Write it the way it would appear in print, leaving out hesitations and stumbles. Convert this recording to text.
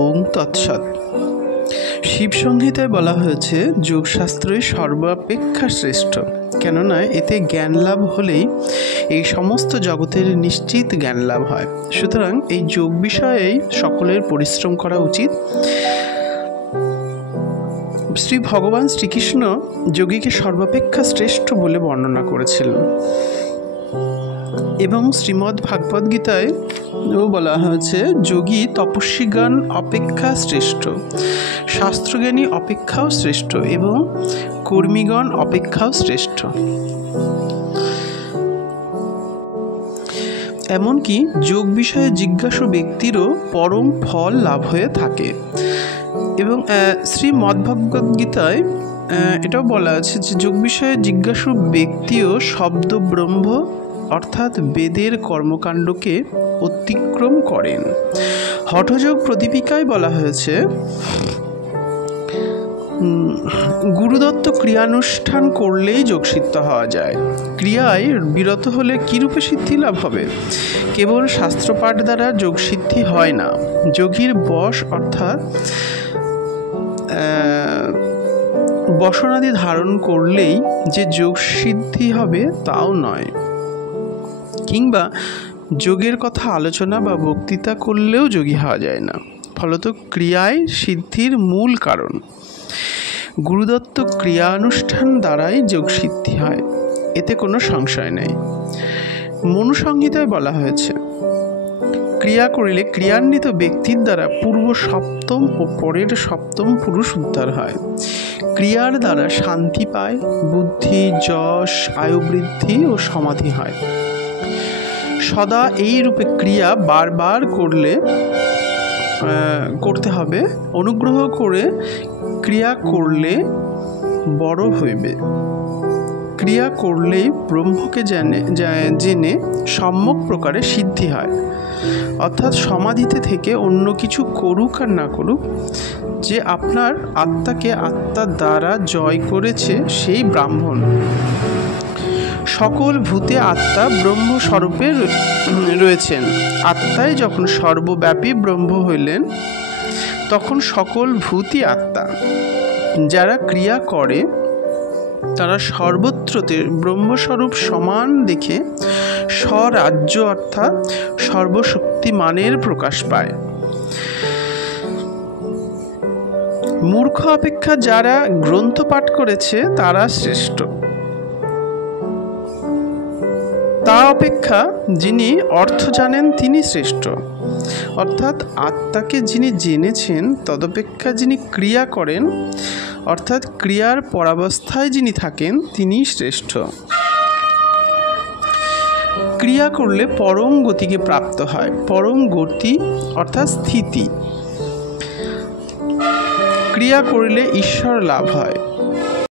ওং তৎসৎ। শিবসংহিতায় বলা হয়েছে যোগশাস্ত্রই সর্বাপেক্ষা শ্রেষ্ঠ, কেননা এতে জ্ঞান লাভ হলেই এই সমস্ত জগতের নিশ্চিত জ্ঞান লাভ হয়। সুতরাং এই যোগ বিষয়েই সকলের পরিশ্রম করা উচিত। শ্রী ভগবান শ্রীকৃষ্ণ যোগীকে সর্বাপেক্ষা শ্রেষ্ঠ বলে বর্ণনা করেছিলেন এবং শ্রীমদ্ ভাগবত গীতায় বলা হয়েছে যোগী তপস্বীগণ অপেক্ষা শ্রেষ্ঠ, শাস্ত্রজ্ঞানী অপেক্ষাও শ্রেষ্ঠ এবং কর্মীগণ অপেক্ষাও শ্রেষ্ঠ। এমনকি যোগ বিষয়ে জিজ্ঞাসু ব্যক্তিরও পরম ফল লাভ হয়ে থাকে। এবং শ্রীমদ্ভাগবত গীতায় এটাও বলা আছে যে যোগ বিষয়ে জিজ্ঞাসু ব্যক্তিও শব্দ ব্রহ্ম অর্থাৎ বেদের কর্মকাণ্ডকে অতিক্রম করেন। হঠযোগ প্রদীপিকায় বলা হয়েছে গুরুদত্ত ক্রিয়ানুষ্ঠান করলেই যোগসিদ্ধ হওয়া যায়। ক্রিয়ায় বিরত হলে কীরূপে সিদ্ধি লাভ হবে? কেবল শাস্ত্রপাঠ দ্বারা যোগসিদ্ধি হয় না। যোগীর বশ অর্থাৎ বসনাদি ধারণ করলেই যে যোগসিদ্ধি হবে তাও নয়, কিংবা যোগের কথা আলোচনা বা বক্তৃতা করলেও যোগী হওয়া যায় না। ফলত ক্রিয়ায় সিদ্ধির মূল কারণ। গুরুদত্ত ক্রিয়ানুষ্ঠান দ্বারাই যোগসিদ্ধি হয়, এতে কোনো সংশয় নেই। মনুসংহিতায় বলা হয়েছে ক্রিয়া করিলে ক্রিয়ান্বিত ব্যক্তির দ্বারা পূর্ব সপ্তম ও পরের সপ্তম পুরুষ উদ্ধার হয়। ক্রিয়ার দ্বারা শান্তি পায়, বুদ্ধি, যশ, আয়ুবৃদ্ধি ও সমাধি হয়। সদা এই রূপে ক্রিয়া বারবার করতে হবে। অনুগ্রহ করে ক্রিয়া করলে বড় হইবে। ক্রিয়া করলেই ব্রহ্মকে জেনে সম্যক প্রকারে সিদ্ধি হয়। অর্থাৎ সমাধিতে থেকে অন্য কিছু করুক আর না করুক, যে আপনার আত্মাকে আত্মার দ্বারা জয় করেছে সেই ব্রাহ্মণ। সকল ভূতে আত্মা ব্রহ্মস্বরূপে রয়েছেন। আত্মাই যখন সর্বব্যাপী ব্রহ্ম হইলেন তখন সকল ভূতই আত্মা। যারা ক্রিয়া করে তারা সর্বত্রতে ব্রহ্মস্বরূপ সমান দেখে স্বরাজ্য অর্থাৎ সর্বশক্তিমানের প্রকাশ পায়। মূর্খ অপেক্ষা যারা গ্রন্থ পাঠ করেছে তারা শ্রেষ্ঠ। তা অপেক্ষা যিনি অর্থ জানেন তিনি শ্রেষ্ঠ। অর্থাৎ আত্মাকে যিনি জেনেছেন তদপেক্ষা যিনি ক্রিয়া করেন অর্থাৎ ক্রিয়ার পরাবস্থায় যিনি থাকেন তিনি শ্রেষ্ঠ। ক্রিয়া করলে পরম গতিকে প্রাপ্ত হয়। পরম গতি অর্থাৎ স্থিতি। ক্রিয়া করিলে ঈশ্বর লাভ হয়।